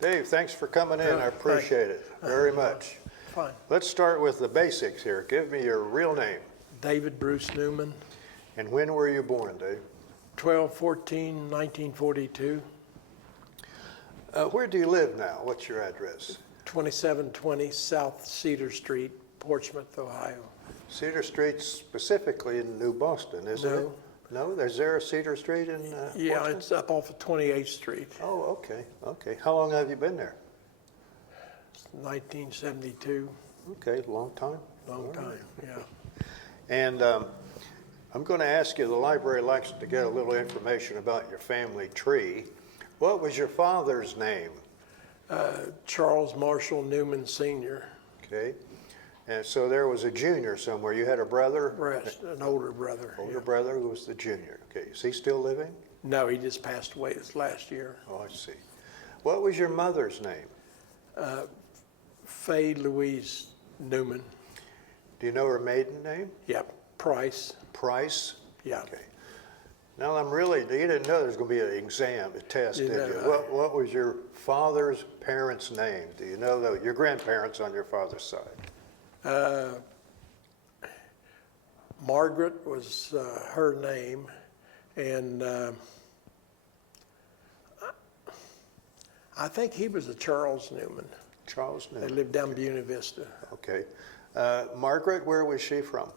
Dave, thanks for coming in. I appreciate it very much. Fine. Let's start with the basics here. Give me your real name. David Bruce Newman, And when were you born, Dave? 12/14/1942, Where do you live now? What's your address? 2720 South Cedar Street, Portsmouth, Ohio. Cedar Street specifically in New Boston, isn't it? No? Is there a Cedar Street in Yeah, Boston? it's up off of 28th Street, Oh, okay. How long have you been there? 1972, Okay, long time. long time, yeah. And I'm going to ask you, the library likes to get a little information about your family tree. What was your father's name? Charles Marshall Newman Sr., Okay. And so there was a junior somewhere. You had a brother? an older brother. Older yeah. brother who was the junior. Okay. Is he still living? No, he just passed away this last year. Oh, I see. What was your mother's name? Faye Louise Newman. Do you know her maiden name? Yep, Price. Price? Yeah. Okay. Now you didn't know there was going to be an exam, a test, did you? What was your father's parents' name? Do you know your grandparents on your father's side? Margaret was her name, and I think he was a Charles Newman. Charles They Newman. lived down Buena Vista. Okay. Margaret, where was she from?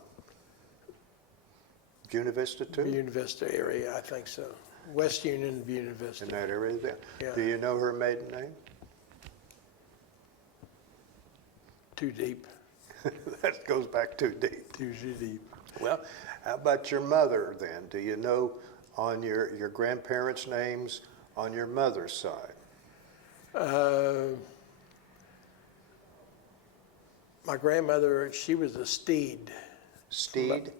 Buena Vista too? Buena Vista area, I think so. West Union, Buena Vista. In that area there? Yeah. Do you know her maiden name? Too deep. That goes back too deep. Too deep. Well, how about your mother then? Do you know on your grandparents' names on your mother's side? My grandmother, she was a Steed. Steed?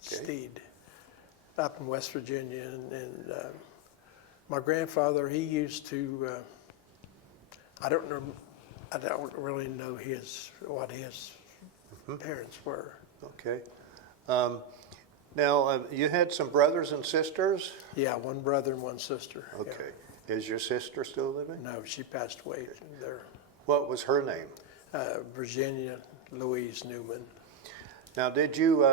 Steed, up in West Virginia. And my grandfather, he used to, I don't really know what his parents were. Okay. Now, you had some brothers and sisters? Yeah, one brother and one sister. Okay. Is your sister still living? No, she passed away there. What was her name? Virginia Louise Newman. Now, did you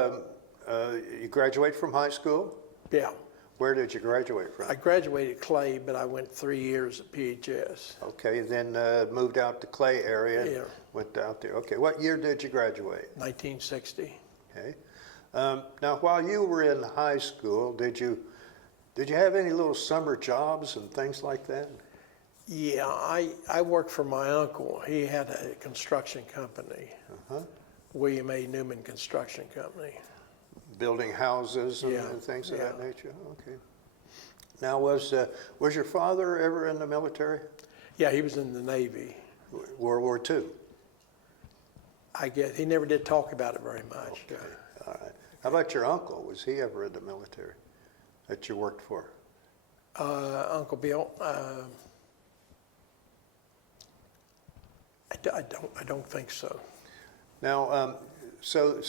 graduate from high school? Yeah. Where did you graduate from? I graduated Clay, but I went 3 years at PHS. Okay, then moved out to Clay area. Yeah. Went out there. Okay, what year did you graduate? 1960. Okay. Now, while you were in high school, did you have any little summer jobs and things like that? Yeah, I worked for my uncle. He had a construction company, William A. Newman Construction Company. Building houses and, Yeah, and things of yeah. that nature? Okay. Now, was your father ever in the military? Yeah, he was in the Navy. World War II? I guess he never did talk about it very much. Okay, all right. How about your uncle? Was he ever in the military that you worked for? Uncle Bill, I don't think so. Now, so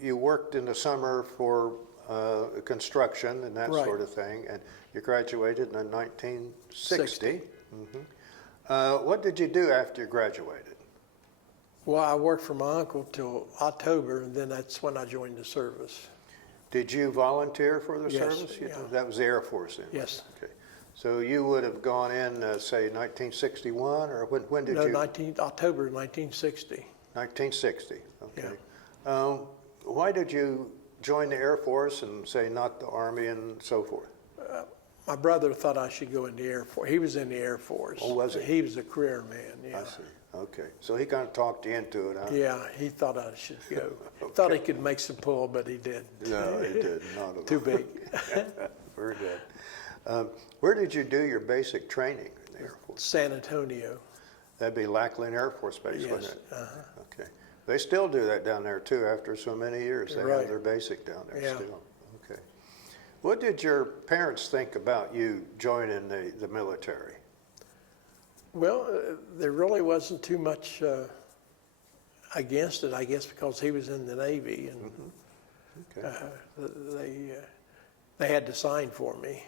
you worked in the summer for construction and that Right. sort of thing, and you graduated in 1960. What did you do after you graduated? Well, I worked for my uncle till October, and then that's when I joined the service. Did you volunteer for the Yes, service? yeah. That was the Air Force then? Yes. Okay. So you would have gone in, say, 1961, or when did you? October 1960. 1960, okay. Why did you join the Air Force and say not the Army and so forth? My brother thought I should go in the Air Force. He was in the Air Force. Oh, was he? He was a career man, yeah. I see, okay. So he kind of talked you into it, huh? Yeah, he thought I should go. Okay. Thought he could make some pull, but he didn't. No, he did not at all. Too big. Very good. Where did you do your basic training in the Air Force? San Antonio. That'd be Lackland Air Force Base, Yes. wouldn't it? Okay. They still do that down there too after so many years. They Right. have their basic down there Yeah. still. Okay. What did your parents think about you joining the military? Well, there really wasn't too much against it, I guess, because he was in the Navy, and Okay. they had to sign for me.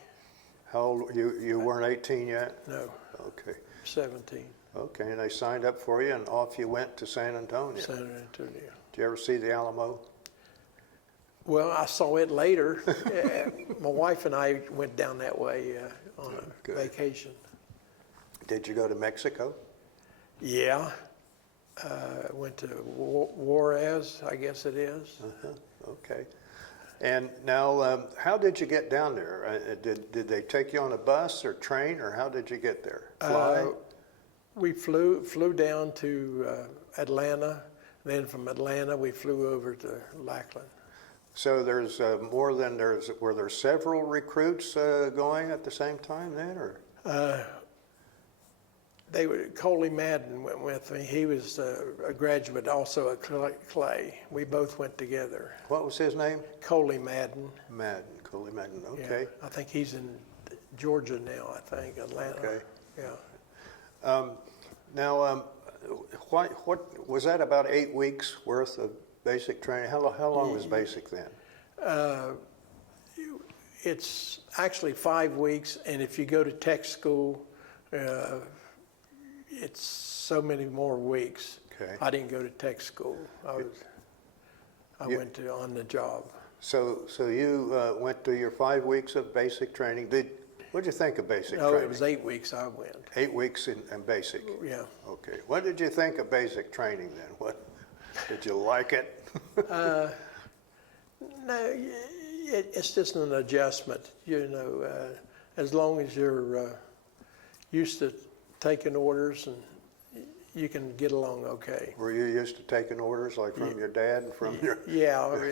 How old, you weren't 18 yet? No, Okay. 17, Okay, and they signed up for you, and off you went to San Antonio. San Antonio. Did you ever see the Alamo? Well, I saw it later. My wife and I went down that way on a Good. vacation. Did you go to Mexico? Yeah, went to Juarez, I guess it is. Okay. And now, how did you get down there? Did they take you on a bus or train, or how did you get there? Fly? We flew down to Atlanta. Then from Atlanta, we flew over to Lackland. So there's were there several recruits going at the same time then, or? Coley Madden went with me. He was a graduate also at Clay. We both went together. What was his name? Coley Madden. Coley Madden, okay. Yeah, I think he's in Georgia now, I think, Atlanta. Okay. Yeah. Now, what was that, about 8 weeks worth of basic training? How long was basic then? It's actually 5 weeks, and if you go to tech school, it's so many more weeks. Okay. I didn't go to tech school. I went to on the job. So you went through your 5 weeks of basic training. What did you think of basic No, training? it was 8 weeks I went. 8 weeks in basic? Yeah. Okay. What did you think of basic training then? Did you like it? No, it's just an adjustment, as long as you're used to taking orders, and you can get along okay. Were you used to taking orders like from your dad and from your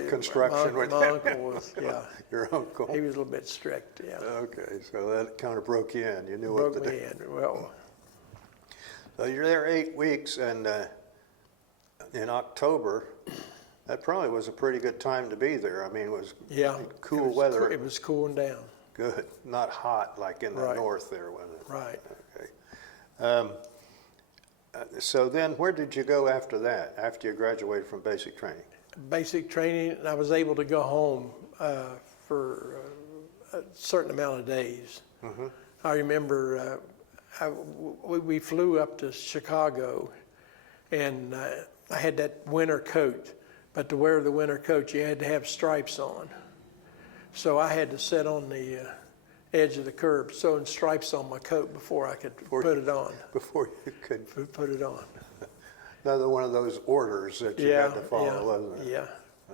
construction? My uncle was, yeah. Your uncle? He was a little bit strict, yeah. Okay, so that kind of broke you in. You knew Broke what to me do. in, well. So you're there 8 weeks, and in October, that probably was a pretty good time to be there. I mean, it was cool weather. It was cooling down. Good. Not hot like in the Right. north there, was it? Right. Okay. So then where did you go after that, after you graduated from basic training? Basic training, and I was able to go home for a certain amount of days. Mm-hmm. I remember we flew up to Chicago, and I had that winter coat, but to wear the winter coat, you had to have stripes on. So I had to sit on the edge of the curb, sewing stripes on my coat before I could put it on. Before you could Put it on. Another one of those orders that you had to follow, wasn't it? Yeah.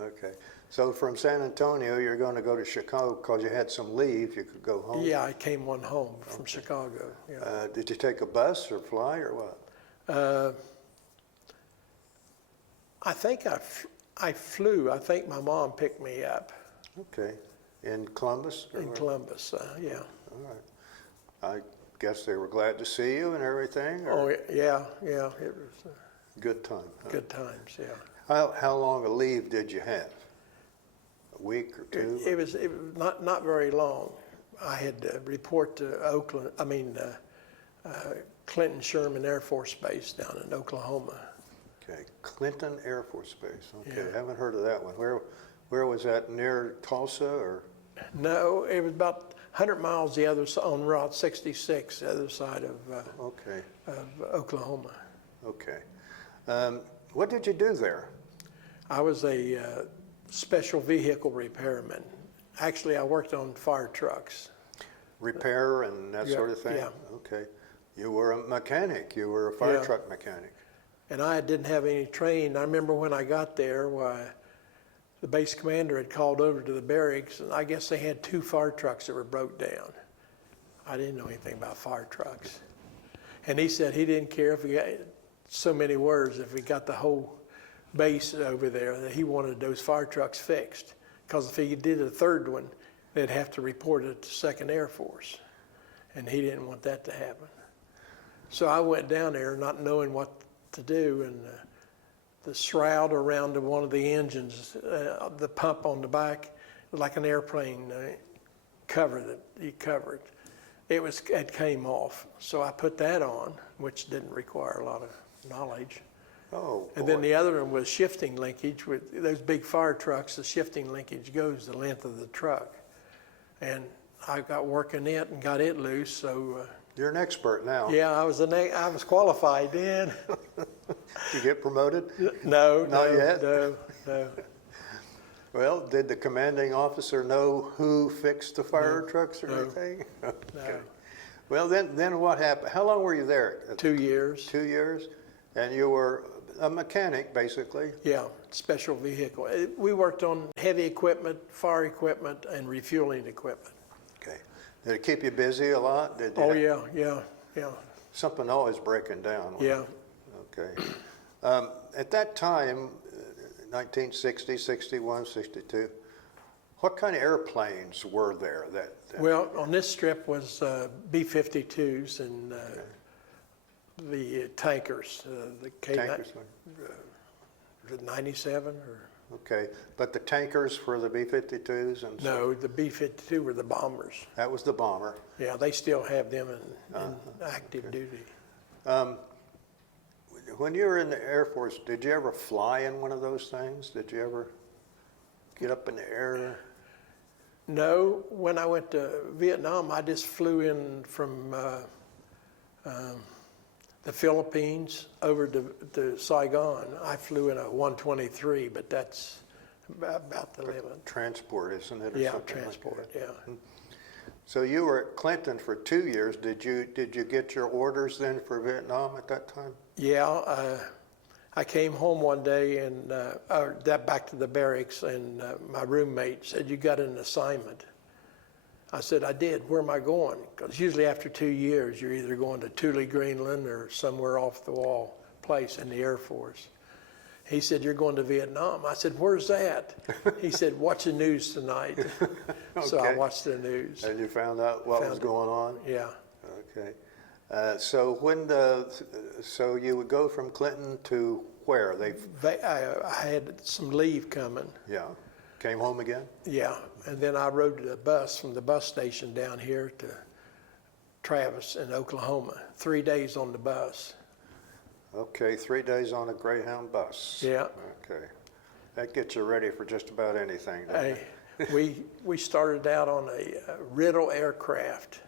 Okay. So from San Antonio, you're going to go to Chicago because you had some leave. You could go home. Yeah, I came on home from Chicago. Yeah. Did you take a bus or fly or what? I think I flew. I think my mom picked me up Okay. In Columbus? or in where? Columbus. Yeah. All right. I guess they were glad to see you and everything? Or Oh yeah. It was good time. Huh? good times. Yeah. How long a leave did you have? A week or two? It was not very long. I had to report to Clinton Sherman Air Force Base down in Oklahoma. Okay. Clinton Air Force Base. Okay. Yeah. I haven't heard of that one. Where was that? Near Tulsa or? No, it was about 100 miles the other side, on Route 66, the other side Okay. of Oklahoma. Okay. What did you do there? I was a special vehicle repairman. Actually, I worked on fire trucks. Repair and that Yeah, sort of thing? yeah. Okay. You were a mechanic. You were a fire Yeah. truck mechanic. And I didn't have any training. I remember when I got there, the base commander had called over to the barracks, and I guess they had 2 fire trucks that were broke down. I didn't know anything about fire trucks. And he said he didn't care if we got so many words, if we got the whole base over there, that he wanted those fire trucks fixed. Because if he did a 3rd one, they'd have to report it to 2nd Air Force. And he didn't want that to happen. So I went down there not knowing what to do, and the shroud around one of the engines, the pump on the back, like an airplane cover that you covered. It came off. So I put that on, which didn't require a lot of knowledge. Oh, And then the other one was shifting linkage. With those big fire trucks, the shifting linkage goes the length of the truck. And I got working it and got it loose. So You're an expert now. yeah, I was qualified then. You get promoted? No, Not no, yet? no. Well, did the commanding officer know who fixed the fire trucks or No. anything? Okay. No. Well, then what happened? How long were you there? 2 years. 2 years? And you were a mechanic, basically? Yeah, special vehicle. We worked on heavy equipment, fire equipment, and refueling equipment. Okay. Did it keep you busy a lot? Oh, yeah, yeah. Something always breaking down. Yeah. Okay. At that time, 1960, 61, 62, what kind of airplanes were there? Well, on this strip was B-52s and the tankers, the Tankers? the 97 or? Okay, but the tankers for the B-52s and No, the B-52 were the bombers. that was the bomber. Yeah, they still have them in active duty. When you were in the Air Force, did you ever fly in one of those things? Did you ever get up in the air? No, when I went to Vietnam, I just flew in from the Philippines over to Saigon. I flew in a 123, but that's about the limit. Transport, isn't it? Or Yeah, something like transport, that? yeah. So you were at Clinton for 2 years. Did you get your orders then for Vietnam at that time? Yeah, I came home one day and back to the barracks, and my roommate said, "You got an assignment." I said, "I did. Where am I going?" Because usually after 2 years, you're either going to Thule, Greenland, or somewhere off the wall place in the Air Force. He said, "You're going to Vietnam." I said, "Where's that?" He said, "Watch the news tonight." So I Okay. watched the news. And you found out what was going on? Yeah. Okay. So you would go from Clinton to where? I had some leave coming. Yeah. Came home again? Yeah, and then I rode the bus from the bus station down here to Travis in Oklahoma. 3 days on the bus. Okay, 3 days on a Greyhound bus. Yeah. Okay. That gets you ready for just about anything, doesn't it? We started out on a Riddle aircraft.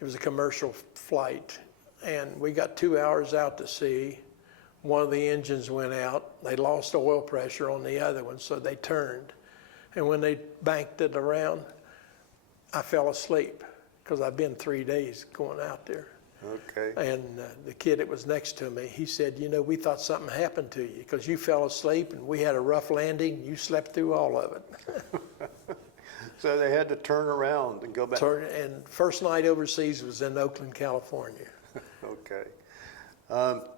It was a commercial flight, and we got 2 hours out to sea. One of the engines went out. They lost oil pressure on the other one, so they turned. And when they banked it around, I fell asleep because I've been 3 days going out there. Okay. And the kid that was next to me, he said, "You know, we thought something happened to you because you fell asleep and we had a rough landing. You slept through all of it." So they had to turn around and go back. And first night overseas was in Oakland, California. Okay.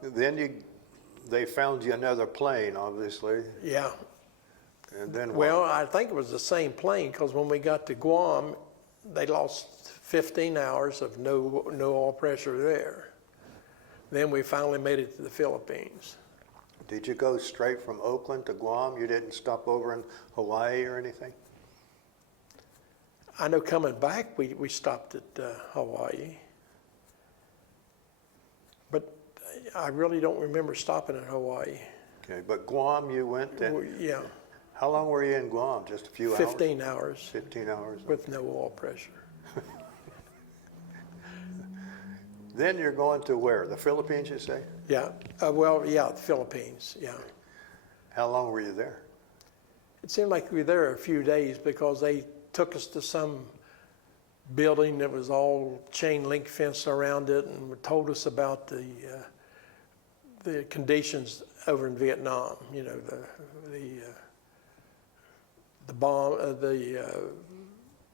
Then they found you another plane, obviously. Yeah. And then what? Well, I think it was the same plane because when we got to Guam, they lost 15 hours of no oil pressure there. Then we finally made it to the Philippines. Did you go straight from Oakland to Guam? You didn't stop over in Hawaii or anything? I know coming back, we stopped at Hawaii. But I really don't remember stopping in Hawaii. Okay, but Guam you went then? Yeah, How long were you in Guam? Just a few hours? 15 hours 15 hours. with no oil pressure. Then you're going to where? The Philippines, you say? Yeah, the Philippines, yeah. How long were you there? It seemed like we were there a few days because they took us to some building that was all chain link fence around it and told us about the conditions over in Vietnam. You know, the bomb,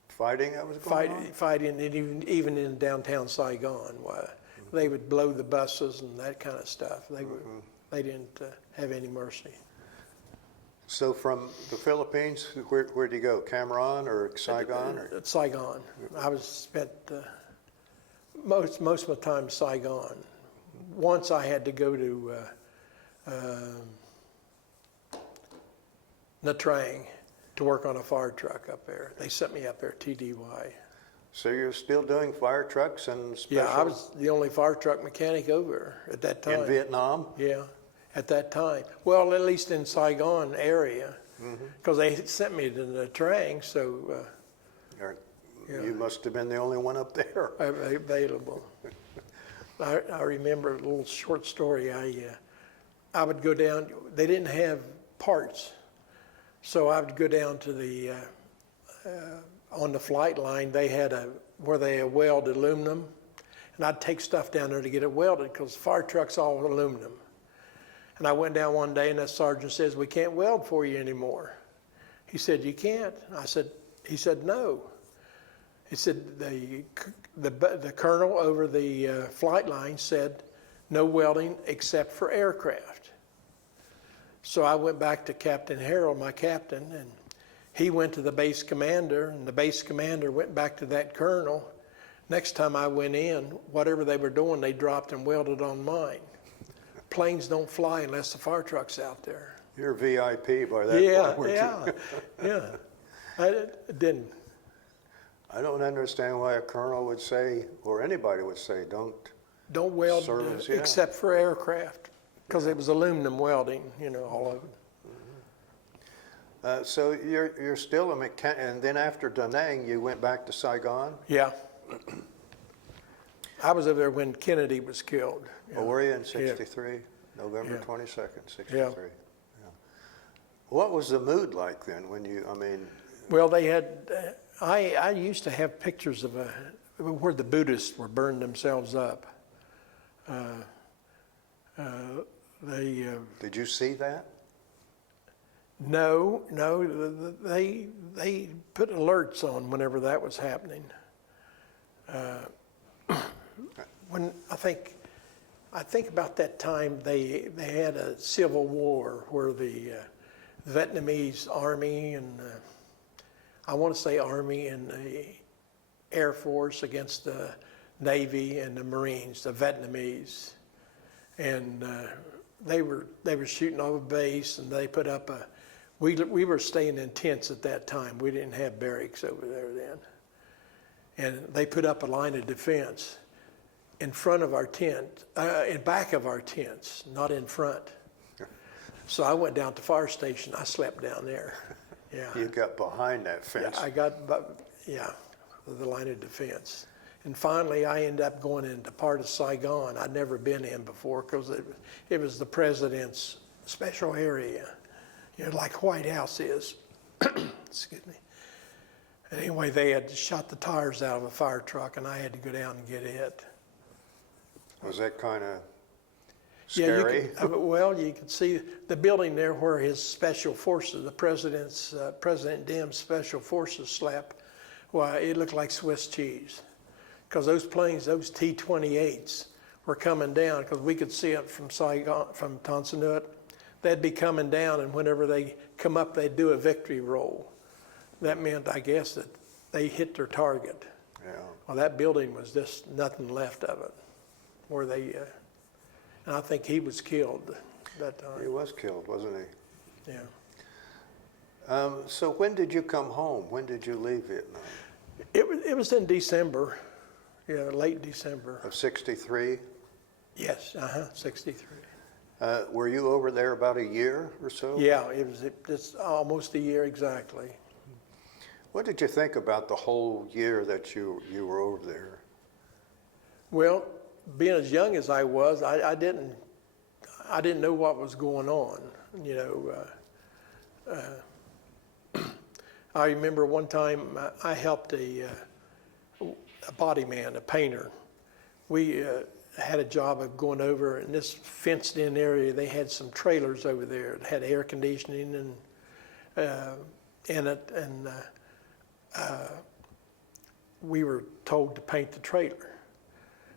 Fighting that was going on? fighting, and even in downtown Saigon, they would blow the buses and that kind of stuff. They didn't have any mercy. So from the Philippines, where'd you go? Cameron or Saigon? Or? Saigon. I was spent most of my time in Saigon. Once I had to go to Nha Trang to work on a fire truck up there. They sent me up there, TDY. So you're still doing fire trucks and special? Yeah, I was the only fire truck mechanic over at that time. In Vietnam? Yeah, at that time. Well, at least in Saigon area, because they sent me to Nha Trang, so Yeah. You must have been the only one up there. Available. I remember a little short story. I would go down. They didn't have parts, so I would go down to the on the flight line. They had where they weld aluminum, and I'd take stuff down there to get it welded because the fire truck's all aluminum. And I went down one day, and that sergeant says, "We can't weld for you anymore." He said, "You can't?" He said, "No." He said, the colonel over the flight line said, "No welding except for aircraft." So I went back to Captain Harold, my captain, and he went to the base commander, and the base commander went back to that colonel. Next time I went in, whatever they were doing, they dropped and welded on mine. Planes don't fly unless the fire truck's out there. You're VIP by that point, weren't you? Yeah. I didn't. I don't understand why a colonel would say, or anybody would say, don't weld service, except for aircraft, because it was aluminum welding, all over. So you're still a mechanic, and then after Da Nang, you went back to Saigon? Yeah. I was over there when Kennedy was killed. Oh, were you in 63? Yeah. November 22nd, 63. Yeah. Yeah. What was the mood like then when Well, they had, I used to have pictures of where the Buddhists were burned themselves up. Did you see that? No, they put alerts on whenever that was happening. When I think about that time, they had a civil war where the Vietnamese army and I want to say army and the Air Force against the Navy and the Marines, the Vietnamese, and they were shooting off a base, and they put up we were staying in tents at that time. We didn't have barracks over there then, and they put up a line of defense in front of our tent, in back of our tents, not in front. So I went down to fire station. I slept down there. Yeah. You got behind that fence. Yeah, I got, the line of defense. And finally, I ended up going into part of Saigon I'd never been in before because it was the president's special area, like White House is. Excuse me. Anyway, they had shot the tires out of a fire truck, and I had to go down and get it. Was that kind of scary? Yeah, you could see the building there where his special forces, the President Dim's special forces slept. Well, it looked like Swiss cheese because those planes, those T-28s, were coming down because we could see it from Saigon, from Tan Son Nhut. They'd be coming down, and whenever they come up, they'd do a victory roll. That meant, I guess, that they hit their target. Yeah. Well, that building was just nothing left of it. Where they, and I think he was killed that time. He was killed, wasn't he? Yeah. So when did you come home? When did you leave Vietnam? It was in December, late December. Of 63? Yes, 63. Were you over there about a year or so? Yeah, it's almost a year exactly. What did you think about the whole year that you were over there? Well, being as young as I was, I didn't know what was going on. I remember one time I helped a body man, a painter. We had a job of going over in this fenced-in area. They had some trailers over there. It had air conditioning and in it, and we were told to paint the trailer,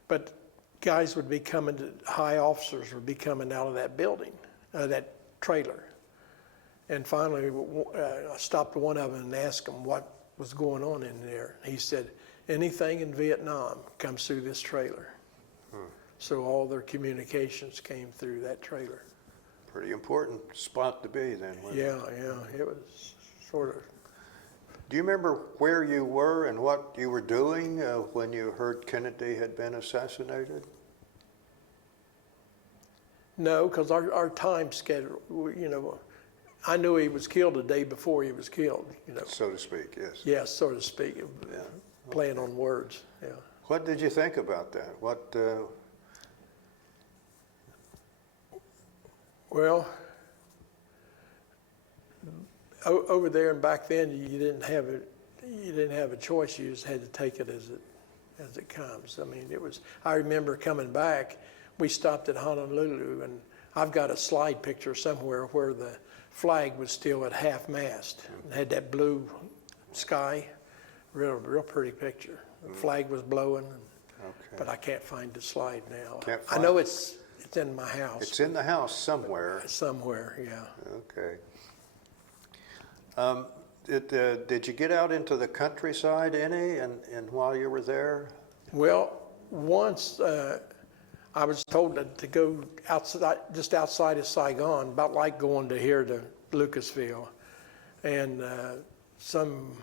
but guys would be coming, high officers would be coming out of that building, that trailer. And finally, I stopped one of them and asked him what was going on in there. He said, anything in Vietnam comes through this trailer. So all their communications came through that trailer. Pretty important spot to be then, wasn't it? Yeah, it was sort of. Do you remember where you were and what you were doing when you heard Kennedy had been assassinated? No, because our time schedule, I knew he was killed the day before he was killed, So to speak, yes. Yes, so to speak. Yeah. playing on words. Yeah. What did you think about that? Well, over there and back then, you didn't have a choice. You just had to take it as it comes. I mean, I remember coming back. We stopped at Honolulu, and I've got a slide picture somewhere where the flag was still at half mast and had that blue sky. Real pretty picture. The flag was blowing, but I can't find the slide now. I know it's in my house. It's in the house somewhere. Somewhere, yeah. Okay. Did you get out into the countryside any, and while you were there? Well, once I was told to go outside, just outside of Saigon, about like going to here to Lucasville, and some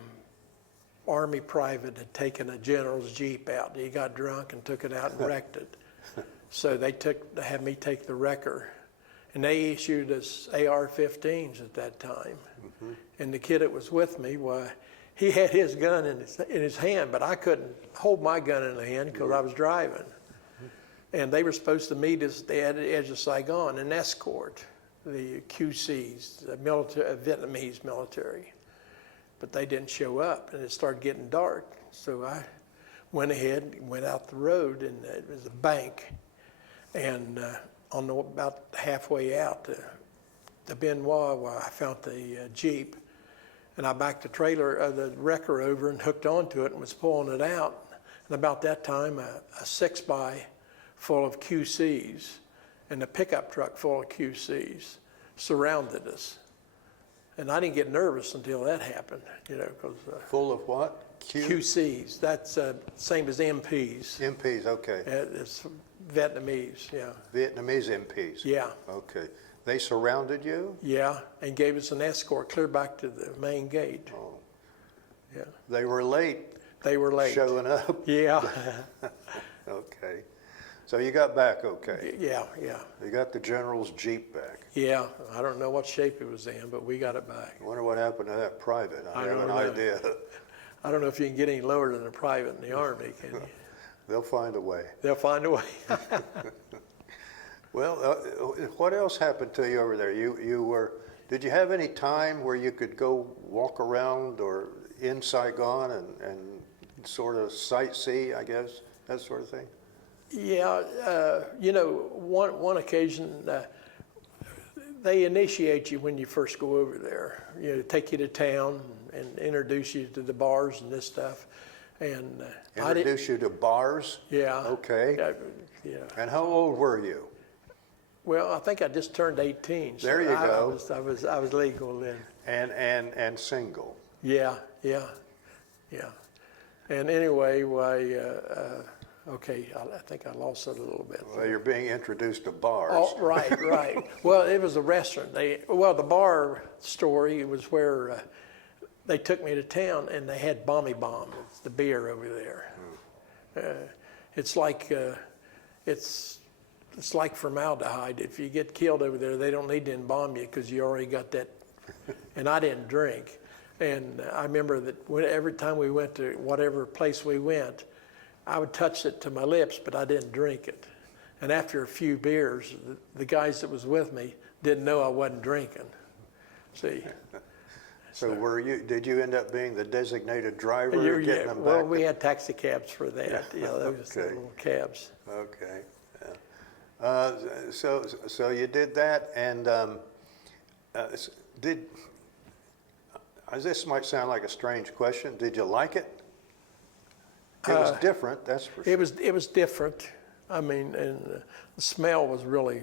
Army private had taken a general's Jeep out. He got drunk and took it out and wrecked it. So they had me take the wrecker, and they issued us AR-15s at that time. Mm-hmm. And the kid that was with me, he had his gun in his hand, but I couldn't hold my gun in the hand because I was driving. Mm-hmm. And they were supposed to meet us at the edge of Saigon and escort the QCs, the Vietnamese military. But they didn't show up, and it started getting dark. So I went ahead and went out the road, and it was a bank. And about halfway out to Benoit, where I found the Jeep, and I backed the wrecker over and hooked onto it and was pulling it out. And about that time, a 6x full of QCs and a pickup truck full of QCs surrounded us. And I didn't get nervous until that happened, because full of what? QCs. That's same as MPs. MPs, okay. It's Vietnamese, yeah. Vietnamese MPs. Yeah. Okay. They surrounded you? Yeah, and gave us an escort clear back to the main gate. Oh. Yeah. They were late. They were late. Showing up. Yeah. Okay. So you got back okay? Yeah. You got the general's Jeep back? Yeah. I don't know what shape it was in, but we got it back. I wonder what happened to that private. I have an idea. I don't know if you can get any lower than a private in the Army, can you? They'll find a way. They'll find a way. Well, what else happened to you over there? Did you have any time where you could go walk around or in Saigon and sort of sightsee, I guess, that sort of thing? Yeah, one occasion, they initiate you when you first go over there. Take you to town and introduce you to the bars and this stuff. And introduce you to bars? Yeah. Okay. Yeah. And how old were you? Well, I think I just turned 18. So there you go. I was legal then. And single. Yeah. And anyway, okay, I think I lost it a little bit. Well, you're being introduced to bars. Oh, right. Well, it was a restaurant. The bar story was where they took me to town, and they had Bommy Bomb. It's the beer over there. It's like formaldehyde. If you get killed over there, they don't need to embalm you because you already got that. And I didn't drink. And I remember that every time we went to whatever place we went, I would touch it to my lips, but I didn't drink it. And after a few beers, the guys that was with me didn't know I wasn't drinking. See. So did you end up being the designated driver getting them back? Well, we had taxi cabs for that. Those little cabs. Okay. Yeah. So you did that, and this might sound like a strange question. Did you like it? It was different, that's for sure. It was different. I mean, and the smell was really,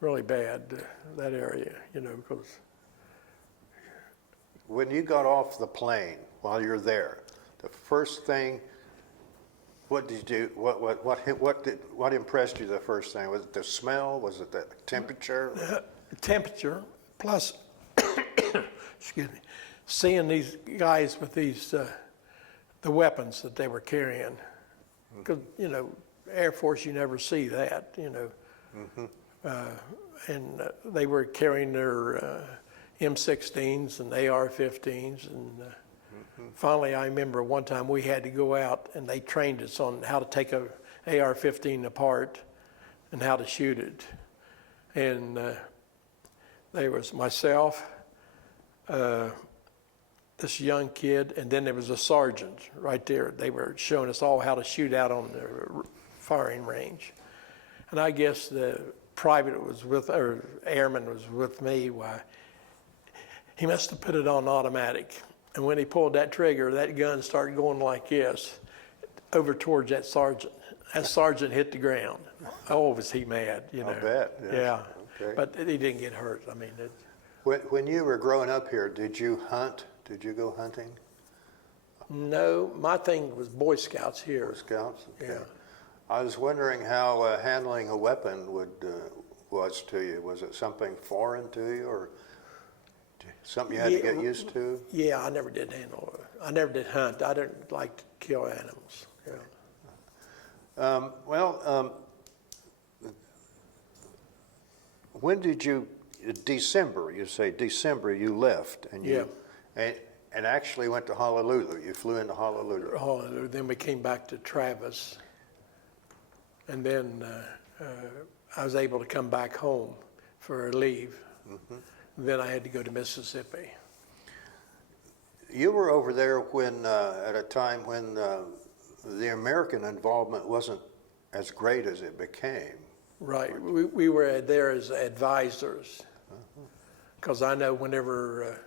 really bad, that area, because. When you got off the plane while you're there, the first thing, what did you do? What impressed you the first thing? Was it the smell? Was it the temperature? Temperature, plus, excuse me, seeing these guys with these the weapons that they were carrying, because Air Force, you never see that, Mm-hmm. and they were carrying their M16s and AR-15s, and Finally, I remember one time we had to go out and they trained us on how to take a AR-15 apart and how to shoot it. And there was myself, this young kid, and then there was a sergeant right there. They were showing us all how to shoot out on the firing range. And I guess the private was with, or airman was with me. Why, he must have put it on automatic. And when he pulled that trigger, that gun started going like this, over towards that sergeant. That sergeant hit the ground. Oh, was he mad, you know. I bet. Yes. Yeah. Okay. But he didn't get hurt. I mean, When you were growing up here, did you hunt? Did you go hunting? no, my thing was Boy Scouts here. Boy Scouts? Okay. Yeah. I was wondering how handling a weapon was to you. Was it something foreign to you, or something you had to get used to? Yeah, I never did I never did hunt. I didn't like to kill animals. Yeah. When did you? December. You say December. You left, and you and actually went to Honolulu. You flew into Honolulu. Honolulu. Then we came back to Travis, and then I was able to come back home for a leave. Mm-hmm. Then I had to go to Mississippi. You were over there when at a time when the American involvement wasn't as great as it became. Right. We were there as advisors, because I know whenever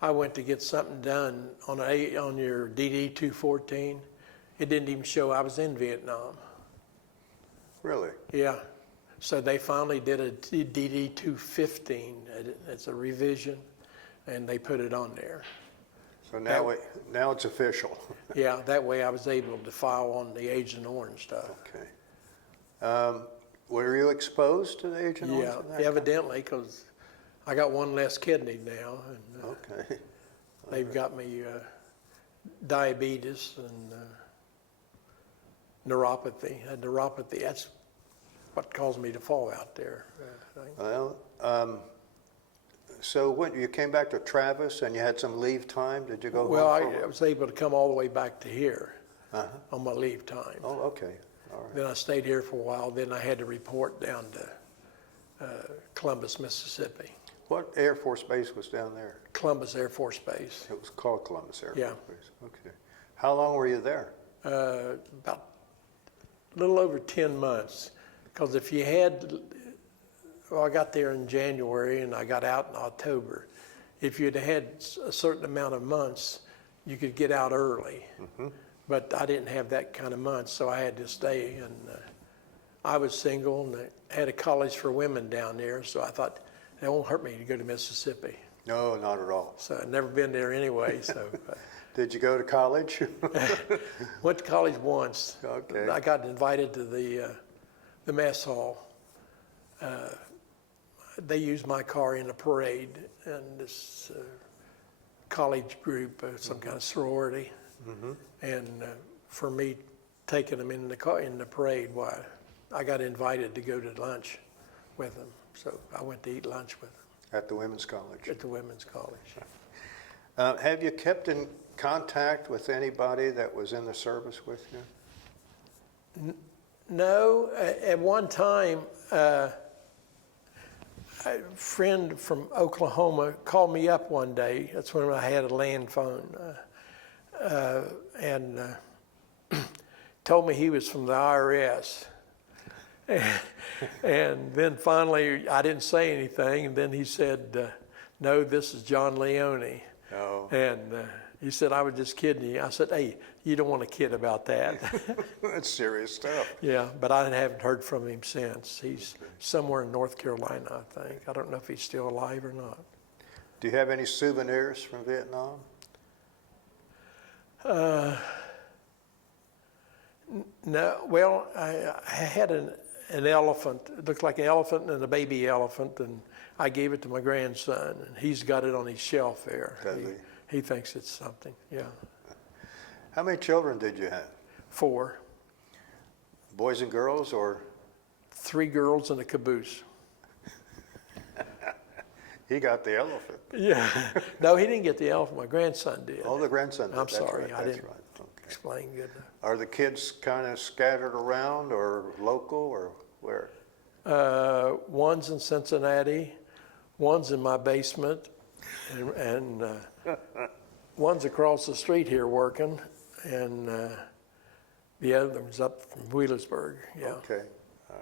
I went to get something done on your DD-214, it didn't even show I was in Vietnam. Really? Yeah. So they finally did a DD-215. It's a revision, and they put it on there. So now it's official. Yeah, that way I was able to file on the Agent Orange stuff. Okay. Were you exposed to the Agent Orange? Yeah, evidently, because I got one less kidney now, and Okay. they've got me diabetes and neuropathy. Neuropathy, that's what caused me to fall out there. Well, so when you came back to Travis and you had some leave time, did you go Well, home? I was able to come all the way back to here on my leave time. Oh, okay. All right. Then I stayed here for a while. Then I had to report down to Columbus, Mississippi. What Air Force Base was down there? Columbus Air Force Base. It was called Columbus Air Yeah. Force Base. Okay. How long were you there? About a little over 10 months. Because if you had, well, I got there in January and I got out in October. If you'd had a certain amount of months, you could get out early. Mm-hmm. But I didn't have that kind of months, so I had to stay. And I was single and I had a college for women down there, so I thought, it won't hurt me to go to Mississippi. No, not at all. So I'd never been there anyway. So Did you go to college? went to college once. Okay. I got invited to the mess hall. They used my car in a parade, and this college group, some kind of sorority, and for me taking them in the parade, why I got invited to go to lunch with them. So I went to eat lunch with them At the Women's College. at the women's college. Have you kept in contact with anybody that was in the service with you? No, at one time, a friend from Oklahoma called me up one day. That's when I had a land phone, and told me he was from the IRS. And then finally, I didn't say anything, and then he said, no, this is John Leone. No. And he said, I was just kidding you. I said, hey, you don't want to kid about that. That's serious stuff. Yeah, but I haven't heard from him since. He's somewhere in North Carolina, I think. I don't know if he's still alive or not. Do you have any souvenirs from Vietnam? No, well, I had an elephant. It looked like an elephant and a baby elephant, and I gave it to my grandson, and he's got it on his shelf there. Does He thinks it's something, yeah. How many children did you have? 4. Boys and girls, or? 3 girls and a caboose. He got the elephant. Yeah. No, he didn't get the elephant. My grandson did. Oh, the grandson did. I'm That's sorry, right, I that's didn't right. Okay. explain good enough. Are the kids kind of scattered around or local or where? One's in Cincinnati, one's in my basement, and one's across the street here working, and the other one's up from Wheelersburg. Yeah. Okay, all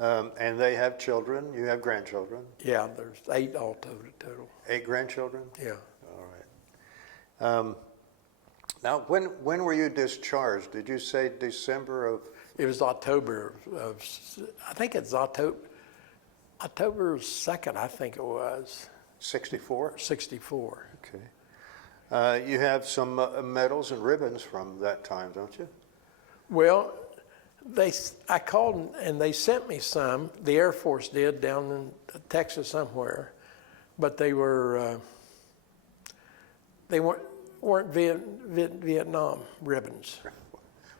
right. And they have children, you have grandchildren? Yeah, there's 8 all total. 8 grandchildren? Yeah. All right. Now, when were you discharged? Did you say December of? It was October of, I think it's October 2nd, I think it was. 64? 64. Okay. You have some medals and ribbons from that time, don't you? Well, I called and they sent me some. The Air Force did down in Texas somewhere, but they weren't Vietnam ribbons.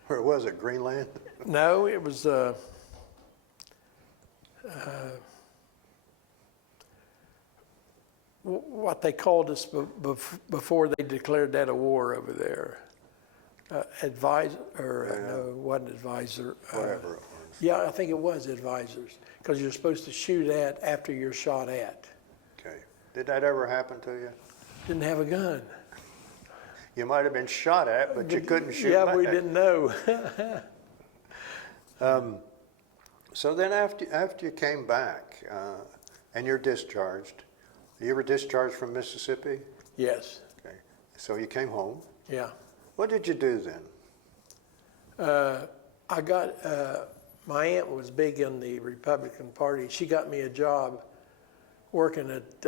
Where was it? Greenland? No, it was what they called us before they declared that a war over there. Advisor, or no, wasn't advisor. Whatever it was. Yeah, I think it was advisors, because you're supposed to shoot at after you're shot at. Okay. Did that ever happen to you? Didn't have a gun. You might have been shot at, but you couldn't shoot Yeah, back. we didn't know. So then after you came back and you're discharged, you were discharged from Mississippi? Yes. Okay. So you came home. Yeah. What did you do then? I got, my aunt was big in the Republican Party. She got me a job working at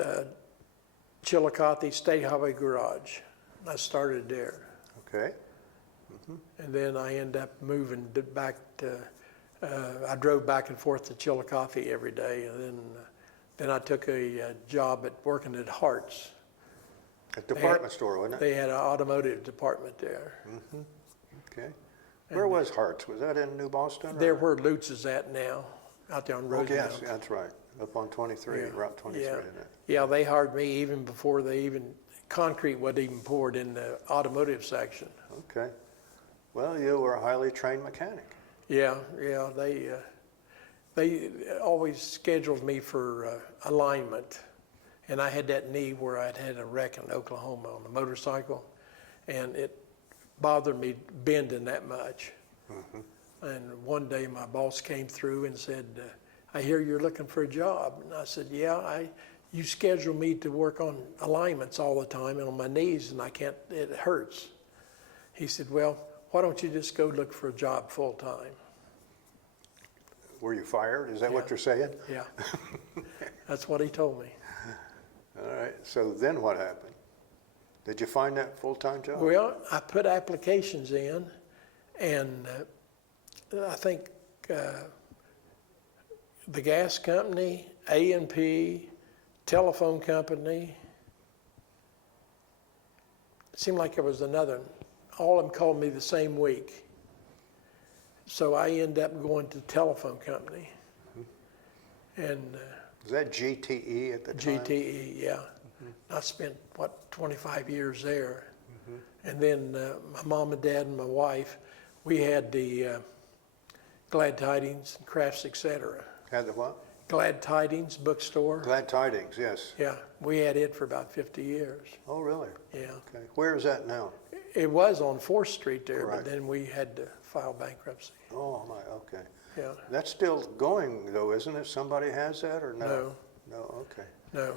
Chillicothe State Highway Garage. I started there. Okay. And then I ended up moving back to, I drove back and forth to Chillicothe every day. And then I took a job working at Hart's. A department store, wasn't it? They had an automotive department there. Okay. Where was Hart's? Was that in New Boston? They're where Lutz is at now, out there on Oh, Roosevelt. yes, that's right. Up on 23, Route 23, Yeah. isn't it? Yeah, they hired me even before concrete wasn't even poured in the automotive section. Okay. Well, you were a highly trained mechanic. Yeah, they always scheduled me for alignment. And I had that knee where I'd had a wreck in Oklahoma on a motorcycle, and it bothered me bending that much. And one day my boss came through and said, I hear you're looking for a job. And I said, yeah, you schedule me to work on alignments all the time and on my knees, and I can't, it hurts. He said, well, why don't you just go look for a job full time? Were you fired? Is that Yeah. what you're saying? Yeah, that's what he told me. All right. So then what happened? Did you find that full-time job? Well, I put applications in, and I think the gas company, A&P, telephone company, it seemed like there was another. All of them called me the same week. So I ended up going to the telephone company. And Was that GTE at the time? GTE, yeah. I spent, 25 years there. And then my mom and dad and my wife, we had the Glad Tidings, Crafts, etc. Had the what? Glad Tidings bookstore. Glad Tidings, yes. Yeah, we had it for about 50 years. Oh, really? Yeah. Okay. Where is that now? It was on 4th Street there, Right. but then we had to file bankruptcy. Oh, my, okay. Yeah, That's still going, though, isn't it? Somebody has that, or no? No. No, okay. no.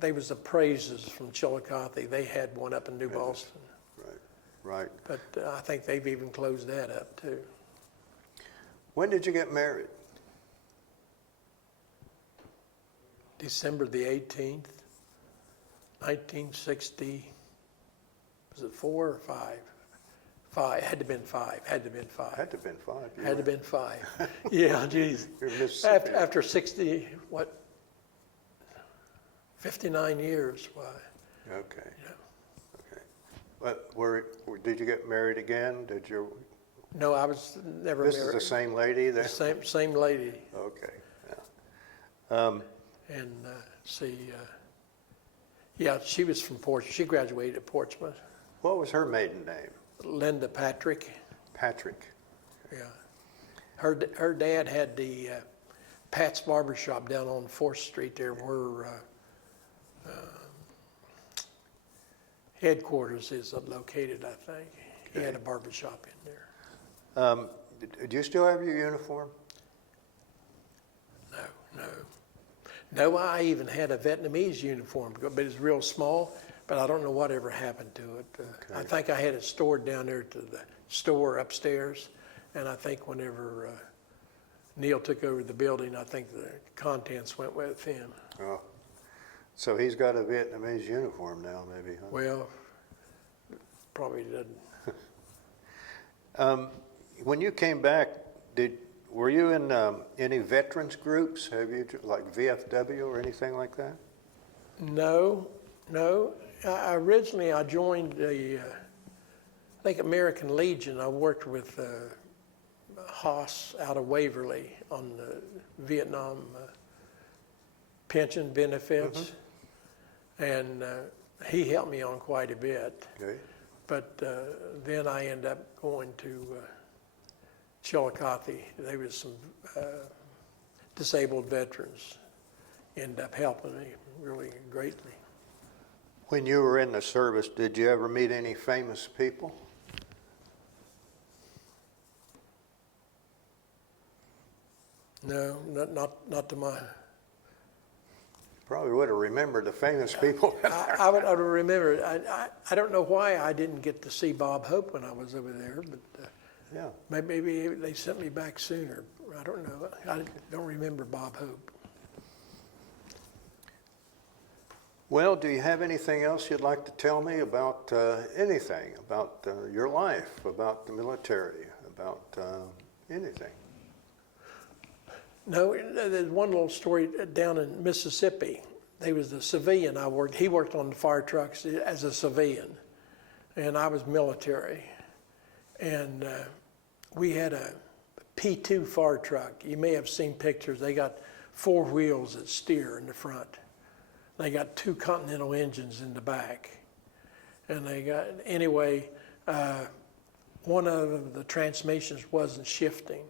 They was the Praises from Chillicothe. They had one up in New Boston, Right. but I think they've even closed that up too. When did you get married? December the 18th, 1960, was it 4 or 5? 5, had to have been 5, had to have been 5. Had to have been 5. You Had to were- have been 5. Yeah, geez. You're Mississippi. After 60, 59 years, why? Okay. Yeah. Okay. But did you get married again? Did you? No, I was never This married. is the same lady The that? same lady. Okay. Yeah. And see, yeah, she was from Portsmouth. She graduated at Portsmouth. What was her maiden name? Linda Patrick. Patrick. Yeah. Her dad had the Pat's Barbershop down on 4th Street there where headquarters is located, I think. He had a barbershop in there. Do you still have your uniform? No, I even had a Vietnamese uniform, but it's real small, but I don't know whatever happened to it. I think I had it stored down there to the store upstairs, and I think whenever Neil took over the building, I think the contents went with him. Oh, so he's got a Vietnamese uniform now, maybe, huh? Well, probably doesn't. When you came back, were you in any veterans groups? Have you, like VFW or anything like that? No. Originally, I joined the, I think, American Legion. I worked with Haas out of Waverly on the Vietnam pension benefits. And he helped me on quite a bit. Okay. But then I ended up going to Chillicothe. There was some disabled veterans ended up helping me really greatly. When you were in the service, did you ever meet any famous people? No, not to my. Probably would have remembered the famous people. I would remember. I don't know why I didn't get to see Bob Hope when I was over there, but Yeah. maybe they sent me back sooner. I don't know. I don't remember Bob Hope. Well, do you have anything else you'd like to tell me about anything, about your life, about the military, about anything? No, there's one little story down in Mississippi. There was a civilian I worked. He worked on the fire trucks as a civilian, and I was military. And we had a P2 fire truck. You may have seen pictures. They got 4 wheels that steer in the front. They got 2 Continental engines in the back. And they got, anyway, one of the transmissions wasn't shifting.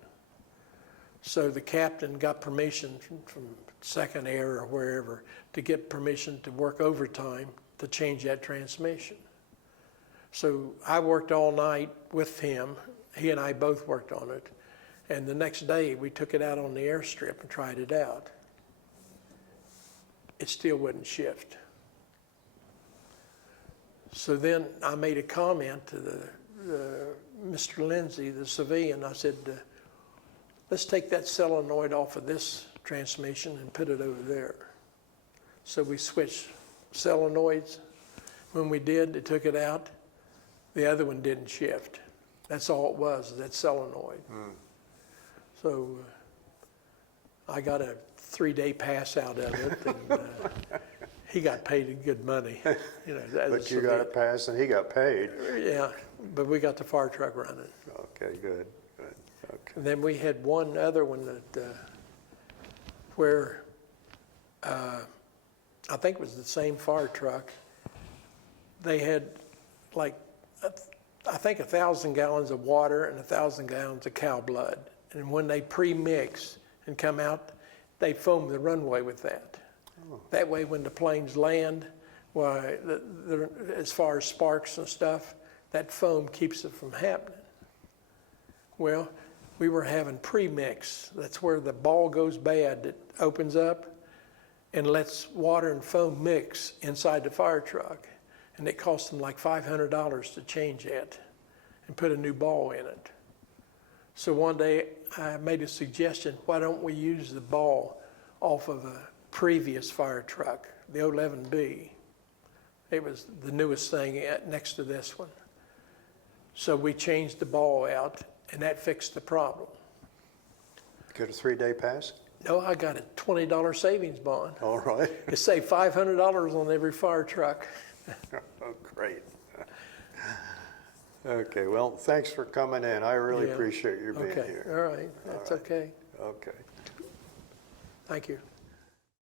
So the captain got permission from Second Air or wherever to get permission to work overtime to change that transmission. So I worked all night with him. He and I both worked on it. And the next day we took it out on the airstrip and tried it out. It still wouldn't shift. So then I made a comment to Mr. Lindsay, the civilian. I said, let's take that solenoid off of this transmission and put it over there. So we switched solenoids. When we did, they took it out. The other one didn't shift. That's all it was, that solenoid. So I got a 3-day pass out of it, and he got paid good money. You know, But you got a pass and he got paid. Yeah, but we got the fire truck running. Okay, good. Okay. And then we had one other one that where I think it was the same fire truck. They had like I think 1,000 gallons of water and 1,000 gallons of cow blood, and when they pre-mix and come out, they foam the runway with that. Oh. That way, when the planes land, why as far as sparks and stuff, that foam keeps it from happening. Well, we were having pre-mix. That's where the ball goes bad. It opens up and lets water and foam mix inside the fire truck. And it cost them like $500 to change that and put a new ball in it. So one day I made a suggestion, why don't we use the ball off of a previous fire truck, the 11B. It was the newest thing next to this one. So we changed the ball out, and that fixed the problem. Get a 3-day pass? No, I got a $20 savings bond. All right. It saved $500 on every fire truck. Oh, great. Okay, well, thanks for coming in. I really appreciate your being here. All right, that's okay. Okay. Thank you.